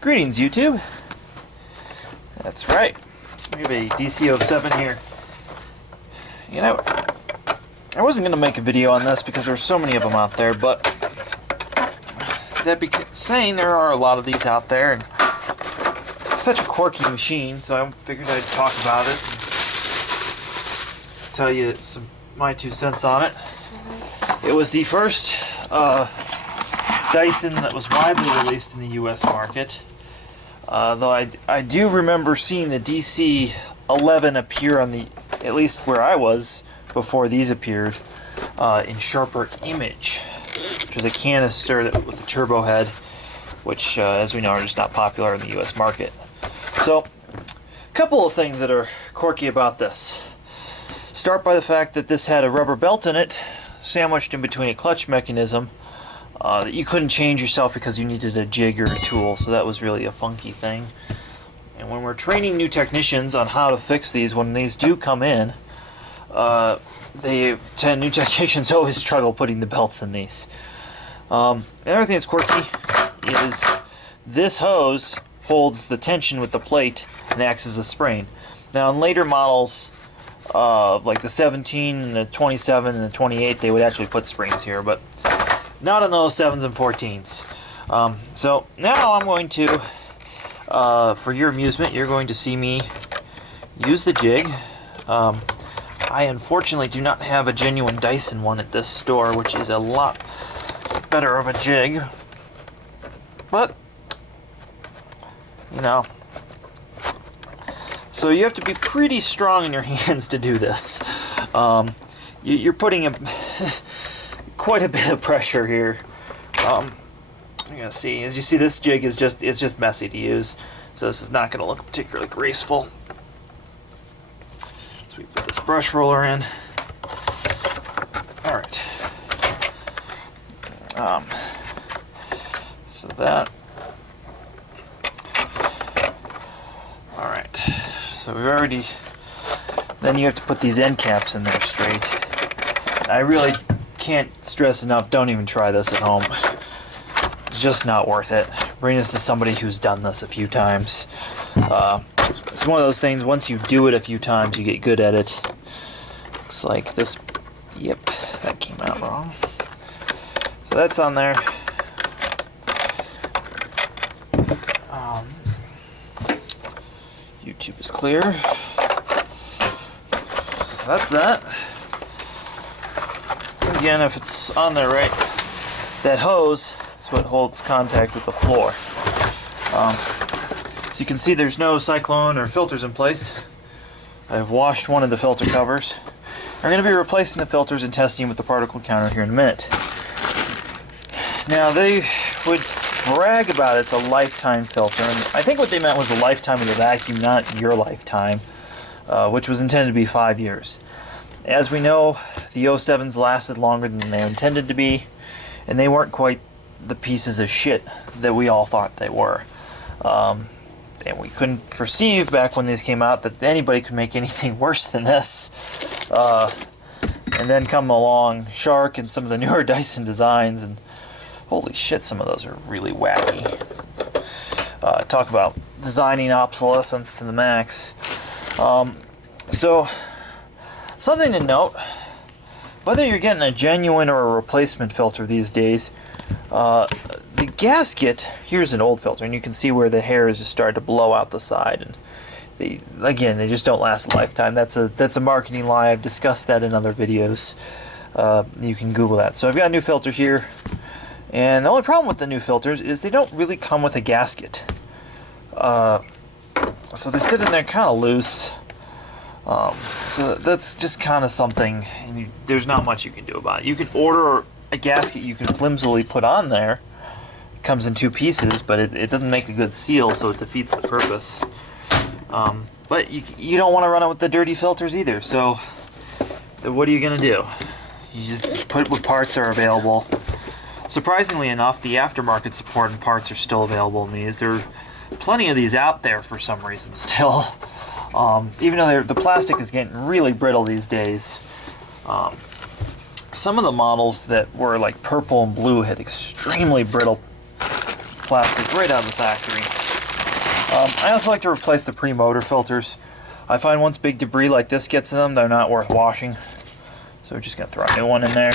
Greetings, YouTube. That's right. We have a dc07 here. You know, I wasn't going to make a video on this because there's so many of them out there, but saying there are a lot of these out there, and it's such a quirky machine, so I figured I'd talk about it and tell you my 2 cents on it. It was the first Dyson that was widely released in the US market. Though I do remember seeing the dc11 appear on the, at least where I was before these appeared, in sharper image, which was a canister with a turbo head, which as we know are just not popular in the US market. So, a couple of things that are quirky about this. Start by the fact that this had a rubber belt in it, sandwiched in between a clutch mechanism, that you couldn't change yourself because you needed a jig or a tool, so that was really a funky thing. And when we're training new technicians on how to fix these, when these do come in, new technicians always struggle putting the belts in these. Another thing that's quirky is this hose holds the tension with the plate and acts as a spring. Now in later models, like the 17 and the 27 and the 28, they would actually put springs here, but not in those 7s and 14s. So now I'm going to, for your amusement, you're going to see me use the jig. I unfortunately do not have a genuine Dyson one at this store, which is a lot better of a jig. But, you know, so you have to be pretty strong in your hands to do this. You're putting quite a bit of pressure here. You're gonna see, as you see, this jig is just messy to use, so this is not gonna look particularly graceful. So we put this brush roller in. All right. So that. All right. So we've already. Then you have to put these end caps in there straight. I really can't stress enough, don't even try this at home. It's just not worth it. Bring this to somebody who's done this a few times. It's one of those things, once you do it a few times, you get good at it. Looks like this, yep, that came out wrong. So that's on there. YouTube is clear. So that's that. Again, if it's on there right, that hose is what holds contact with the floor. So you can see there's no Cyclone or filters in place. I've washed one of the filter covers. I'm going to be replacing the filters and testing with the particle counter here in a minute. Now they would brag about it's a lifetime filter, and I think what they meant was the lifetime of the vacuum, not your lifetime, which was intended to be 5 years. As we know, the 07s lasted longer than they intended to be, and they weren't quite the pieces of shit that we all thought they were. And we couldn't perceive back when these came out that anybody could make anything worse than this. And then come along Shark and some of the newer Dyson designs, and holy shit, some of those are really wacky. Talk about designing obsolescence to the max. So, something to note, whether you're getting a genuine or a replacement filter these days, the gasket, here's an old filter, and you can see where the hair has just started to blow out the side, and they just don't last a lifetime. That's a marketing lie. I've discussed that in other videos. You can Google that. So I've got a new filter here, and the only problem with the new filters is they don't really come with a gasket. So they sit in there kind of loose. So that's just kind of something, and there's not much you can do about it. You can order a gasket you can flimsily put on there. It comes in 2 pieces, but it doesn't make a good seal, so it defeats the purpose. But you don't want to run it with the dirty filters either, so what are you going to do? You just put what parts are available. Surprisingly enough, the aftermarket support and parts are still available in these. There are plenty of these out there for some reason still. Even though the plastic is getting really brittle these days. Some of the models that were like purple and blue had extremely brittle plastic right out of the factory. I also like to replace the Premotor filters. I find once big debris like this gets in them, they're not worth washing. So we're just going to throw a new one in there.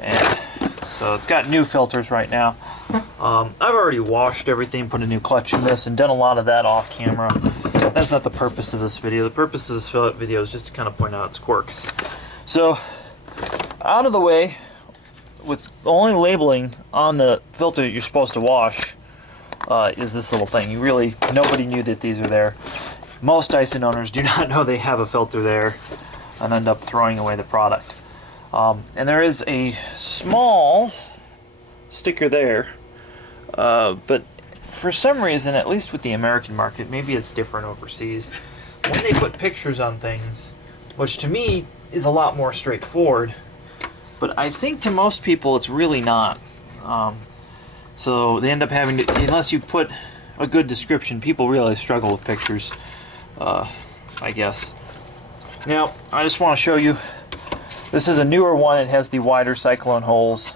And so it's got new filters right now. I've already washed everything, put a new clutch in this, and done a lot of that off camera. That's not the purpose of this video. The purpose of this video is just to kind of point out its quirks. So, out of the way, with the only labeling on the filter that you're supposed to wash, is this little thing. Nobody knew that these are there. Most Dyson owners do not know they have a filter there and end up throwing away the product. And there is a small sticker there, but for some reason, at least with the American market, maybe it's different overseas, when they put pictures on things, which to me is a lot more straightforward, but I think to most people it's really not. So they end up having to, unless you put a good description, people really struggle with pictures, I guess. Now, I just want to show you, this is a newer one. It has the wider Cyclone holes,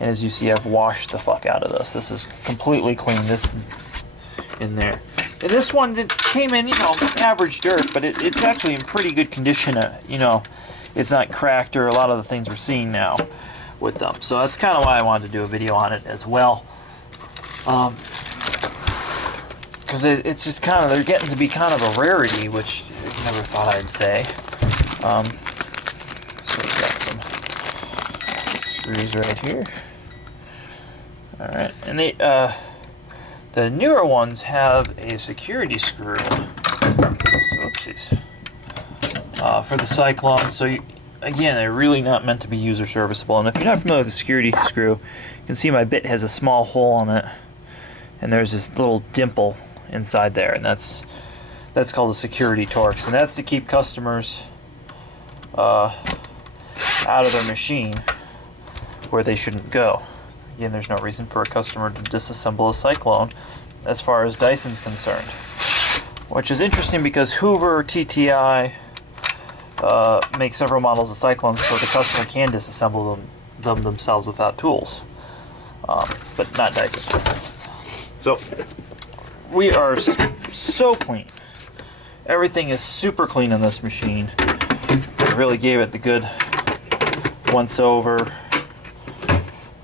and as you see, I've washed the fuck out of this. This is completely clean, this in there. And this one came in, average dirt, but it's actually in pretty good condition. It's not cracked or a lot of the things we're seeing now with them. So that's kind of why I wanted to do a video on it as well. Because it's just kind of, they're getting to be kind of a rarity, which I never thought I'd say. So we've got some screws right here. Alright, and the newer ones have a security screw. Oopsies. For the Cyclone. So again, they're really not meant to be user serviceable. And if you're not familiar with the security screw, you can see my bit has a small hole on it, and there's this little dimple inside there, and that's called a security Torx, and that's to keep customers out of their machine where they shouldn't go. Again, there's no reason for a customer to disassemble a Cyclone as far as Dyson's concerned, which is interesting because Hoover, TTI make several models of Cyclones so the customer can disassemble them themselves without tools, but not Dyson. So we are so clean. Everything is super clean on this machine. I really gave it the good once over.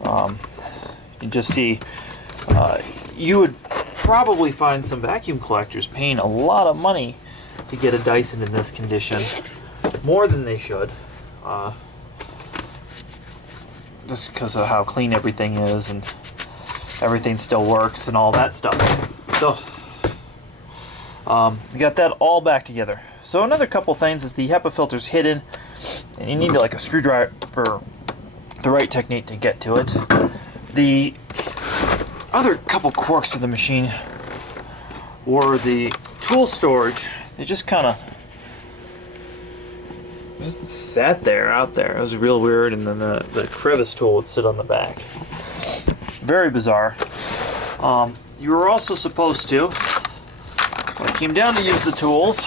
You can just see, you would probably find some vacuum collectors paying a lot of money to get a Dyson in this condition, more than they should, just because of how clean everything is and everything still works and all that stuff. So we got that all back together. So another couple things is the HEPA filter's hidden, and you need like a screwdriver for the right technique to get to it. The other couple quirks of the machine were the tool storage. They just kind of just sat there, out there. It was real weird, and then the crevice tool would sit on the back. Very bizarre. You were also supposed to, when it came down to use the tools,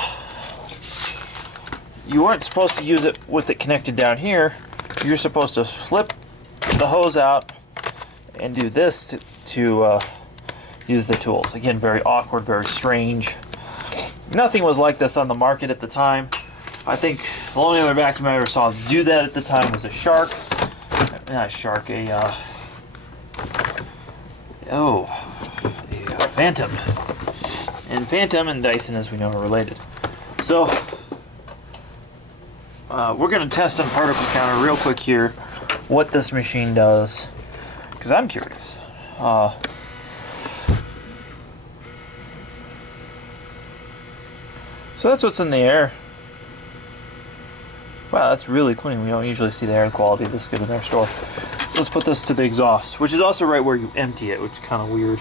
you weren't supposed to use it with it connected down here. You're supposed to flip the hose out and do this to use the tools. Again, very awkward, very strange. Nothing was like this on the market at the time. I think the only other vacuum I ever saw do that at the time was a Shark. Not a Shark, a Phantom. And Phantom and Dyson, as we know, are related. So, we're going to test on particle counter real quick here what this machine does, because I'm curious. So that's what's in the air. Wow, that's really clean. We don't usually see the air quality this good in our store. So let's put this to the exhaust, which is also right where you empty it, which is kind of weird.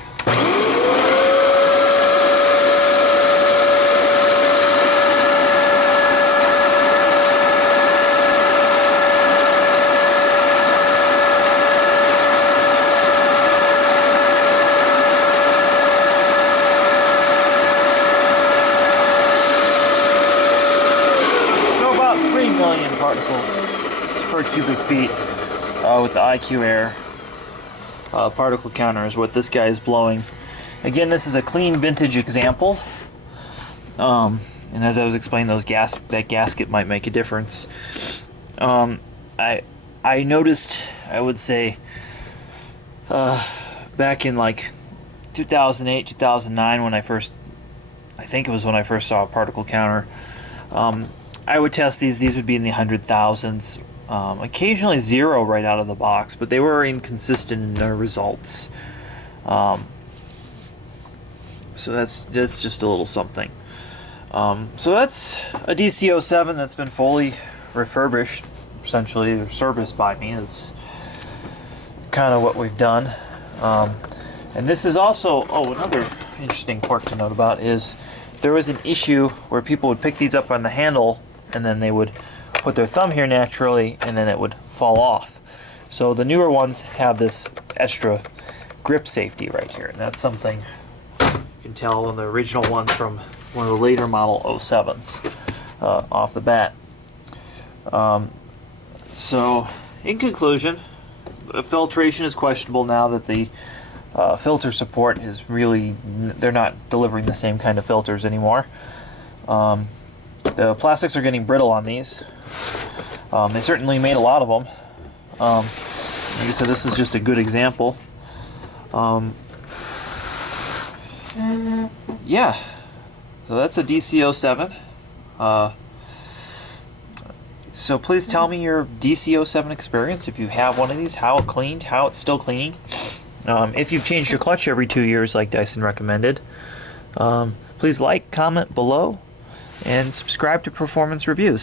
Particles per cubic feet with the IQ air particle counter is what this guy is blowing Again, this is a clean vintage example. And as I was explaining, that gasket might make a difference. I noticed, I would say, back in like 2008, 2009, when I think it was when I first saw a particle counter, I would test these. These would be in the 100,000s. Occasionally 0 right out of the box, but they were inconsistent in their results. So that's just a little something. So that's a dc07 that's been fully refurbished, essentially, or serviced by me. That's kind of what we've done. And this is also, another interesting quirk to note about is there was an issue where people would pick these up on the handle and then they would put their thumb here naturally and then it would fall off. So the newer ones have this extra grip safety right here, and that's something you can tell on the original ones from one of the later model 07s off the bat. So in conclusion, filtration is questionable now that the filter support is really, they're not delivering the same kind of filters anymore. The plastics are getting brittle on these. They certainly made a lot of them. Like I said, this is just a good example. Yeah, so that's a dc07. So please tell me your dc07 experience. If you have one of these, how it cleaned, how it's still cleaning. If you've changed your clutch every 2 years like Dyson recommended. Please like, comment below, and subscribe to Performance Reviews.